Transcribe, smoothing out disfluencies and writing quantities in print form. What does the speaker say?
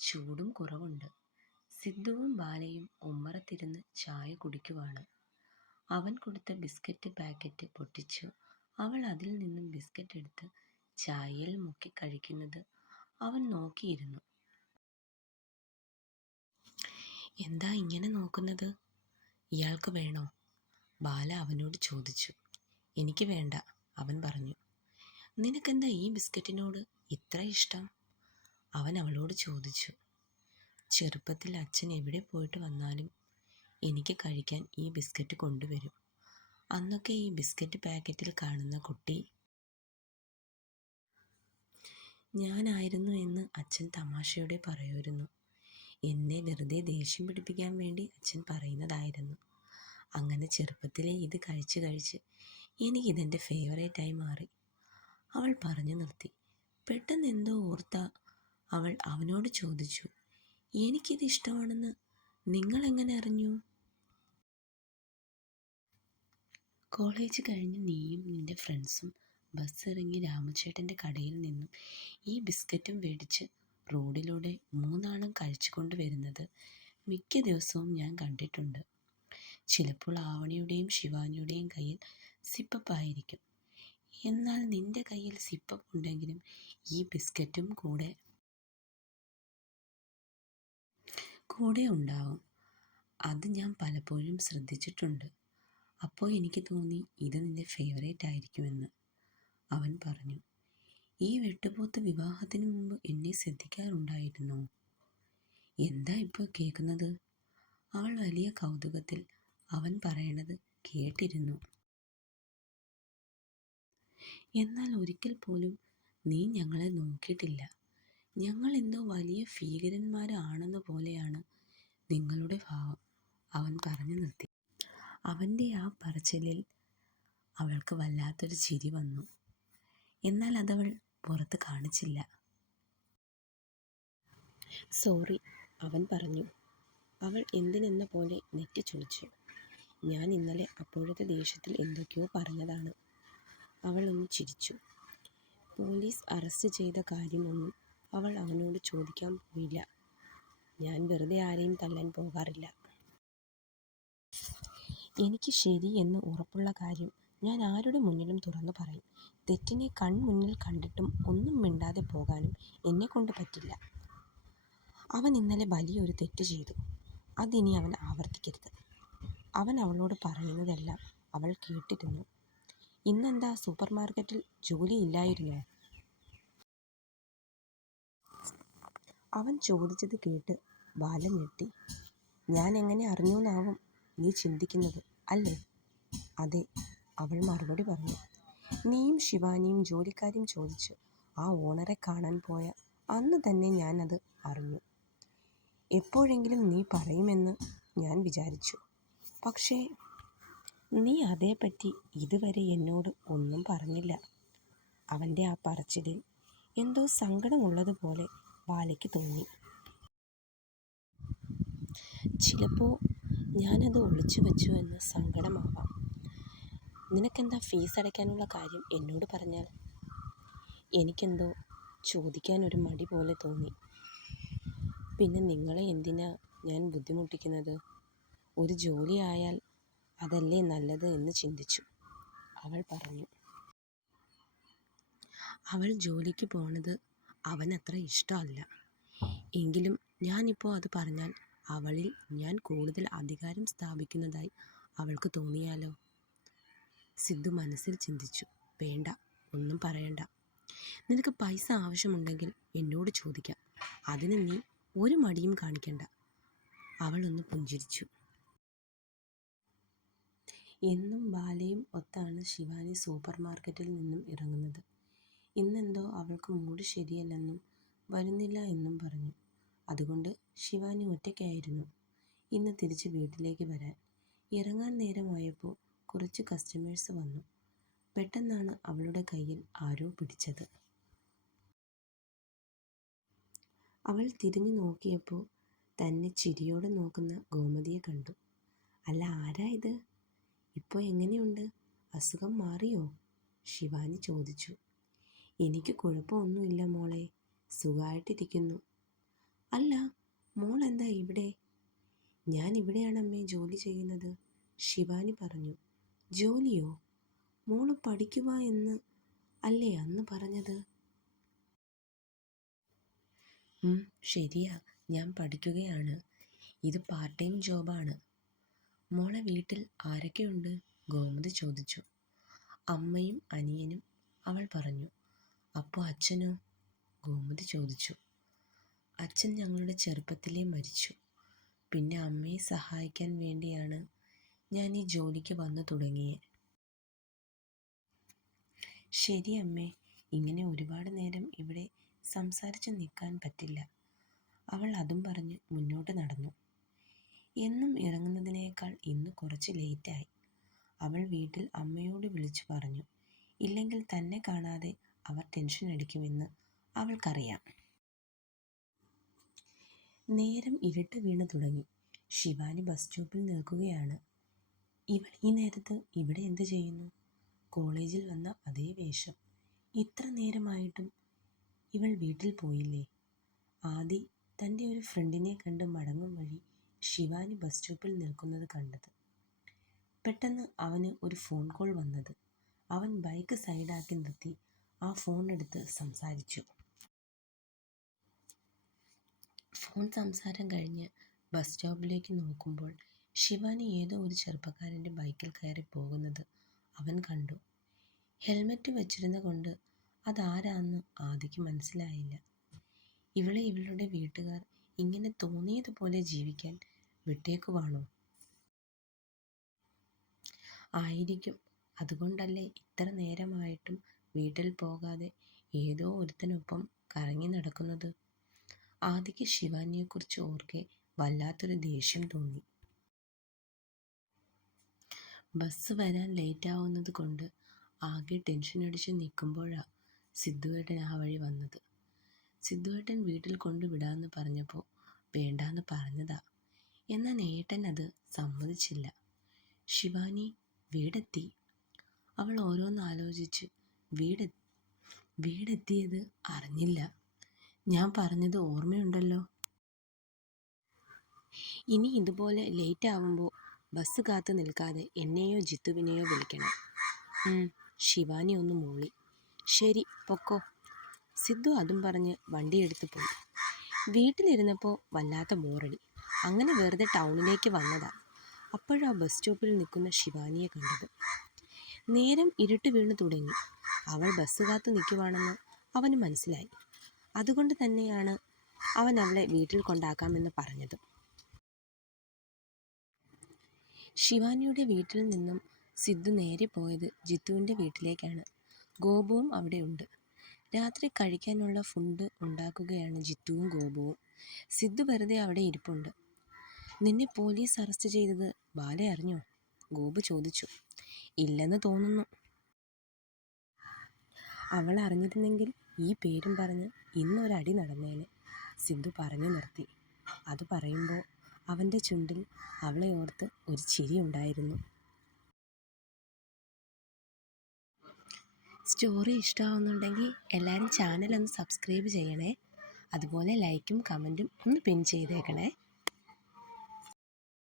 ചൂടും കുറവുണ്ട്. സിദ്ധുവും ബാലയും ഉമ്മറത്തിരുന്ന് ചായ കുടിക്കുവാണ്. അവൻ കൊടുത്ത ബിസ്ക്കറ്റ് പാക്കറ്റ് പൊട്ടിച്ചു അവൾ അതിൽ നിന്നും ബിസ്ക്കറ്റ് എടുത്ത് ചായയിൽ മുക്കി കഴിക്കുന്നത് അവൻ നോക്കിയിരുന്നു. എന്താ ഇങ്ങനെ നോക്കുന്നത്? ഇയാൾക്ക് വേണോ? ബാല അവനോട് ചോദിച്ചു. എനിക്ക് വേണ്ട, അവൻ പറഞ്ഞു. നിനക്കെന്താ ഈ ബിസ്ക്കറ്റിനോട് ഇത്ര ഇഷ്ടം? അവൻ അവളോട് ചോദിച്ചു. ചെറുപ്പത്തിൽ അച്ഛൻ എവിടെ പോയിട്ട് വന്നാലും എനിക്ക് കഴിക്കാൻ ഈ ബിസ്ക്കറ്റ് കൊണ്ടുവരും. അന്നൊക്കെ ഈ ബിസ്ക്കറ്റ് പാക്കറ്റിൽ കാണുന്ന കുട്ടി ഞാനായിരുന്നു എന്ന് അച്ഛൻ തമാശയോടെ പറയുമായിരുന്നു. എന്നെ വെറുതെ ദേഷ്യം പിടിപ്പിക്കാൻ വേണ്ടി അച്ഛൻ പറയുന്നതായിരുന്നു. അങ്ങനെ ചെറുപ്പത്തിലേ ഇത് കഴിച്ച് കഴിച്ച് എനിക്കിതെൻ്റെ ഫേവറേറ്റായി മാറി. അവൾ പറഞ്ഞു നിർത്തി. പെട്ടെന്ന് എന്തോ ഓർത്ത അവൾ അവനോട് ചോദിച്ചു, എനിക്കിത് ഇഷ്ടമാണെന്ന് നിങ്ങളെങ്ങനെ അറിഞ്ഞു? കോളേജ് കഴിഞ്ഞ് നീയും നിൻ്റെ ഫ്രണ്ട്സും ബസ് ഇറങ്ങി രാമചേട്ടൻ്റെ കടയിൽ നിന്നും ഈ ബിസ്ക്കറ്റും മേടിച്ച് റോഡിലൂടെ മൂന്നാളും കഴിച്ചു കൊണ്ട് വരുന്നത് മിക്ക ദിവസവും ഞാൻ കണ്ടിട്ടുണ്ട്. ചിലപ്പോൾ ആവണിയുടെയും ശിവാനിയുടെയും കയ്യിൽ സിപ്പപ്പ് ആയിരിക്കും. എന്നാൽ നിൻ്റെ കയ്യിൽ സിപ്പപ്പ് ഉണ്ടെങ്കിലും ഈ ബിസ്ക്കറ്റും കൂടെ ഉണ്ടാവും. അത് ഞാൻ പലപ്പോഴും ശ്രദ്ധിച്ചിട്ടുണ്ട്. അപ്പോൾ എനിക്ക് തോന്നി ഇത് നിൻ്റെ ഫേവറേറ്റ് ആയിരിക്കുമെന്ന്, അവൻ പറഞ്ഞു. ഈ വെട്ടുപോത്ത് വിവാഹത്തിന് മുമ്പ് എന്നെ ശ്രദ്ധിക്കാറുണ്ടായിരുന്നോ? എന്താ ഇപ്പോൾ കേൾക്കുന്നത്? അവൾ വലിയ കൗതുകത്തിൽ അവൻ പറയണത് കേട്ടിരുന്നു. എന്നാൽ ഒരിക്കൽ പോലും നീ ഞങ്ങളെ നോക്കിയിട്ടില്ല. ഞങ്ങൾ എന്തോ വലിയ ഭീകരന്മാരാണെന്ന് പോലെയാണ് നിങ്ങളുടെ ഭാവം, അവൻ പറഞ്ഞു നിർത്തി. അവൻ്റെ ആ പറച്ചിലിൽ അവൾക്ക് വല്ലാത്തൊരു ചിരി വന്നു. എന്നാൽ അതവൾ പുറത്ത് കാണിച്ചില്ല. സോറി, അവൻ പറഞ്ഞു. അവൾ എന്തിനെന്ന പോലെ നെറ്റി ചുളിച്ചു. ഞാൻ ഇന്നലെ അപ്പോഴത്തെ ദേഷ്യത്തിൽ എന്തൊക്കെയോ പറഞ്ഞതാണ്. അവൾ ഒന്ന് ചിരിച്ചു. പോലീസ് അറസ്റ്റ് ചെയ്ത കാര്യമൊന്നും അവൾ അവനോട് ചോദിക്കാൻ പോയില്ല. ഞാൻ വെറുതെ ആരെയും തല്ലാൻ പോകാറില്ല. എനിക്ക് ശരി എന്ന് ഉറപ്പുള്ള കാര്യം ഞാൻ ആരുടെ മുന്നിലും തുറന്നു പറയും. തെറ്റിനെ കൺമുന്നിൽ കണ്ടിട്ടും ഒന്നും മിണ്ടാതെ പോകാനും എന്നെക്കൊണ്ട് പറ്റില്ല. അവൻ ഇന്നലെ വലിയൊരു തെറ്റ് ചെയ്തു. അതിനി അവൻ ആവർത്തിക്കരുത്. അവൻ അവളോട് പറയുന്നതെല്ലാം അവൾ കേട്ടിരുന്നു. ഇന്നെന്താ സൂപ്പർ മാർക്കറ്റിൽ ജോലിയില്ലായിരുന്നോ? അവൻ ചോദിച്ചത് കേട്ട് ബാല ഞെട്ടി. ഞാൻ എങ്ങനെ അറിഞ്ഞൂന്നാവും നീ ചിന്തിക്കുന്നത് അല്ലേ? അതെ, അവൾ മറുപടി പറഞ്ഞു. നീയും ശിവാനിയും ജോലിക്കാര്യം ചോദിച്ച് ആ ഓണറെ കാണാൻ പോയ അന്ന് തന്നെ ഞാനത് അറിഞ്ഞു. എപ്പോഴെങ്കിലും നീ പറയുമെന്ന് ഞാൻ വിചാരിച്ചു. പക്ഷേ നീ അതേപ്പറ്റി ഇതുവരെ എന്നോട് ഒന്നും പറഞ്ഞില്ല. അവൻ്റെ ആ പറച്ചിലിൽ എന്തോ സങ്കടമുള്ളതുപോലെ ബാലയ്ക്ക് തോന്നി. ചിലപ്പോൾ ഞാനത് ഒളിച്ചു വെച്ചു എന്ന സങ്കടമാവാം. നിനക്കെന്താ ഫീസ് അടയ്ക്കാനുള്ള കാര്യം എന്നോട് പറഞ്ഞാൽ? എനിക്കെന്തോ ചോദിക്കാനൊരു മടി പോലെ തോന്നി. പിന്നെ നിങ്ങളെ എന്തിനാ ഞാൻ ബുദ്ധിമുട്ടിക്കുന്നത്? ഒരു ജോലി ആയാൽ അതല്ലേ നല്ലത് എന്ന് ചിന്തിച്ചു, അവൾ പറഞ്ഞു. അവൾ ജോലിക്ക് പോണത് അവനത്ര ഇഷ്ടമല്ല. എങ്കിലും ഞാനിപ്പോൾ അത് പറഞ്ഞാൽ അവളിൽ ഞാൻ കൂടുതൽ അധികാരം സ്ഥാപിക്കുന്നതായി അവൾക്ക് തോന്നിയാലോ? സിദ്ധു മനസ്സിൽ ചിന്തിച്ചു. വേണ്ട, ഒന്നും പറയണ്ട. നിനക്ക് പൈസ ആവശ്യമുണ്ടെങ്കിൽ എന്നോട് ചോദിക്കാം. അതിന് നീ ഒരു മടിയും കാണിക്കണ്ട, അവളൊന്ന് പുഞ്ചിരിച്ചു. എന്നും ബാലയും ഒത്താണ് ശിവാനി സൂപ്പർ മാർക്കറ്റിൽ നിന്നും ഇറങ്ങുന്നത്. ഇന്നെന്തോ അവൾക്ക് മൂഡ് ശരിയല്ലെന്നും വരുന്നില്ല എന്നും പറഞ്ഞു. അതുകൊണ്ട് ശിവാനി ഒറ്റയ്ക്കായിരുന്നു ഇന്ന് തിരിച്ച് വീട്ടിലേക്ക് വരാൻ. ഇറങ്ങാൻ നേരമായപ്പോൾ കുറച്ച് കസ്റ്റമേഴ്സ് വന്നു. പെട്ടെന്നാണ് അവളുടെ കയ്യിൽ ആരോ പിടിച്ചത്. അവൾ തിരിഞ്ഞു നോക്കിയപ്പോൾ തന്നെ ചിരിയോടെ നോക്കുന്ന ഗോമതിയെ കണ്ടു. അല്ല, ആരാ ഇത്? ഇപ്പോൾ എങ്ങനെയുണ്ട്? അസുഖം മാറിയോ? ശിവാനി ചോദിച്ചു. എനിക്ക് കുഴപ്പമൊന്നുമില്ല മോളെ, സുഖമായിട്ടിരിക്കുന്നു. അല്ല, മോൾ എന്താ ഇവിടെ? ഞാൻ ഇവിടെയാണ് അമ്മേ ജോലി ചെയ്യുന്നത്, ശിവാനി പറഞ്ഞു. ജോലിയോ? മോള് പഠിക്കുക എന്ന് അല്ലേ അന്ന് പറഞ്ഞത്? ശരിയാ, ഞാൻ പഠിക്കുകയാണ്. ഇത് പാർട്ട് ടൈം ജോബാണ്. മോളെ വീട്ടിൽ ആരൊക്കെയുണ്ട്? ഗോമതി ചോദിച്ചു. അമ്മയും അനിയനും, അവൾ പറഞ്ഞു. അപ്പോൾ അച്ഛനോ? ഗോമതി ചോദിച്ചു. അച്ഛൻ ഞങ്ങളുടെ ചെറുപ്പത്തിലേ മരിച്ചു. പിന്നെ അമ്മയെ സഹായിക്കാൻ വേണ്ടിയാണ് ഞാൻ ഈ ജോലിക്ക് വന്നു തുടങ്ങിയത്. ശരി അമ്മേ, ഇങ്ങനെ ഒരുപാട് നേരം ഇവിടെ സംസാരിച്ച് നിൽക്കാൻ പറ്റില്ല. അവൾ അതും പറഞ്ഞ് മുന്നോട്ട് നടന്നു. എന്നും ഇറങ്ങുന്നതിനേക്കാൾ ഇന്ന് കുറച്ച് ലേറ്റായി. അവൾ വീട്ടിൽ അമ്മയോട് വിളിച്ചു പറഞ്ഞു. ഇല്ലെങ്കിൽ തന്നെ കാണാതെ അവർ ടെൻഷൻ അടിക്കുമെന്ന് അവൾക്കറിയാം. നേരം ഇരുട്ട് വീണു തുടങ്ങി. ശിവാനി ബസ് സ്റ്റോപ്പിൽ നിൽക്കുകയാണ്. ഇവൾ ഈ നേരത്ത് ഇവിടെ എന്ത് ചെയ്യുന്നു? കോളേജിൽ വന്ന അതേ വേഷം. ഇത്ര നേരമായിട്ടും ഇവൾ വീട്ടിൽ പോയില്ലേ? ആദി തൻ്റെ ഒരു ഫ്രണ്ടിനെ കണ്ട് മടങ്ങും വഴി ശിവാനി ബസ് സ്റ്റോപ്പിൽ നിൽക്കുന്നത് കണ്ടത്. പെട്ടെന്ന് അവന് ഒരു ഫോൺ കോൾ വന്നത്. അവൻ ബൈക്ക് സൈഡാക്കി നിർത്തി ആ ഫോൺ എടുത്ത് സംസാരിച്ചു. ഫോൺ സംസാരം കഴിഞ്ഞ് ബസ് സ്റ്റോപ്പിലേക്ക് നോക്കുമ്പോൾ ശിവാനി ഏതോ ഒരു ചെറുപ്പക്കാരൻ്റെ ബൈക്കിൽ കയറി പോകുന്നത് അവൻ കണ്ടു. ഹെൽമറ്റ് വച്ചിരുന്ന കൊണ്ട് അതാരാന്ന് ആദിക്ക് മനസ്സിലായില്ല. ഇവളെ ഇവളുടെ വീട്ടുകാർ ഇങ്ങനെ തോന്നിയതുപോലെ ജീവിക്കാൻ വിട്ടേക്കുവാണോ? ആയിരിക്കും. അതുകൊണ്ടല്ലേ ഇത്ര നേരമായിട്ടും വീട്ടിൽ പോകാതെ ഏതോ ഒരുത്തനൊപ്പം കറങ്ങി നടക്കുന്നത്. ആദിക്ക് ശിവാനിയെക്കുറിച്ച് ഓർക്കെ വല്ലാത്തൊരു ദേഷ്യം തോന്നി. ബസ് വരാൻ ലേറ്റാവുന്നത് കൊണ്ട് ആകെ ടെൻഷൻ അടിച്ച് നിൽക്കുമ്പോഴാണ് സിദ്ധുവേട്ടൻ ആ വഴി വന്നത്. സിദ്ധുവേട്ടൻ വീട്ടിൽ കൊണ്ടുവിടാമെന്ന് പറഞ്ഞപ്പോൾ വേണ്ടാന്ന് പറഞ്ഞതാ. എന്നാൽ ഏട്ടൻ അത് സമ്മതിച്ചില്ല. ശിവാനി വീടെത്തി. അവൾ ഓരോന്നാലോചിച്ച് വീടെത്തിയത് അറിഞ്ഞില്ല. ഞാൻ പറഞ്ഞത് ഓർമ്മയുണ്ടല്ലോ. ഇനി ഇതുപോലെ ലേറ്റ് ആവുമ്പോൾ ബസ് കാത്തു നിൽക്കാതെ എന്നെയോ ജിത്തുവിനെയോ വിളിക്കണം. ശിവാനി ഒന്ന് മൂളി. ശരി, പൊക്കോ. സിദ്ധു അതും പറഞ്ഞ് വണ്ടിയെടുത്ത് പോയി. വീട്ടിലിരുന്നപ്പോൾ വല്ലാത്ത ബോറടി. അങ്ങനെ വെറുതെ ടൗണിലേക്ക് വന്നതാ. അപ്പോഴാ ബസ് സ്റ്റോപ്പിൽ നിൽക്കുന്ന ശിവാനിയെ കണ്ടത്. നേരം ഇരുട്ട് വീണു തുടങ്ങി. അവൾ ബസ് കാത്തു നിൽക്കുവാണെന്ന് അവന് മനസ്സിലായി. അതുകൊണ്ട് തന്നെയാണ് അവൻ അവളെ വീട്ടിൽ കൊണ്ടാക്കാമെന്ന് പറഞ്ഞത്. ശിവാനിയുടെ വീട്ടിൽ നിന്നും സിദ്ധു നേരെ പോയത് ജിത്തുവിൻ്റെ വീട്ടിലേക്കാണ്. ഗോപുവും അവിടെ ഉണ്ട്. രാത്രി കഴിക്കാനുള്ള ഫുഡ് ഉണ്ടാക്കുകയാണ് ജിത്തുവും ഗോപുവും. സിദ്ധു വെറുതെ അവിടെ ഇരിപ്പുണ്ട്. നിന്നെ പോലീസ് അറസ്റ്റ് ചെയ്തത് ബാല അറിഞ്ഞോ? ഗോപു ചോദിച്ചു. ഇല്ലെന്ന് തോന്നുന്നു. അവൾ അറിഞ്ഞിരുന്നെങ്കിൽ ഈ പേരും പറഞ്ഞ് ഇന്നൊരടി നടന്നേനെ, സിദ്ധു പറഞ്ഞു നിർത്തി. അത് പറയുമ്പോൾ അവൻ്റെ ചുണ്ടിൽ അവളെ ഓർത്ത് ഒരു ചിരി ഉണ്ടായിരുന്നു. സ്റ്റോറി ഇഷ്ടമാവുന്നുണ്ടെങ്കിൽ എല്ലാവരും ചാനൽ ഒന്ന് സബ്സ്ക്രൈബ് ചെയ്യണേ. അതുപോലെ ലൈക്കും കമൻറ്റും ഒന്ന് പിൻ ചെയ്തേക്കണേ.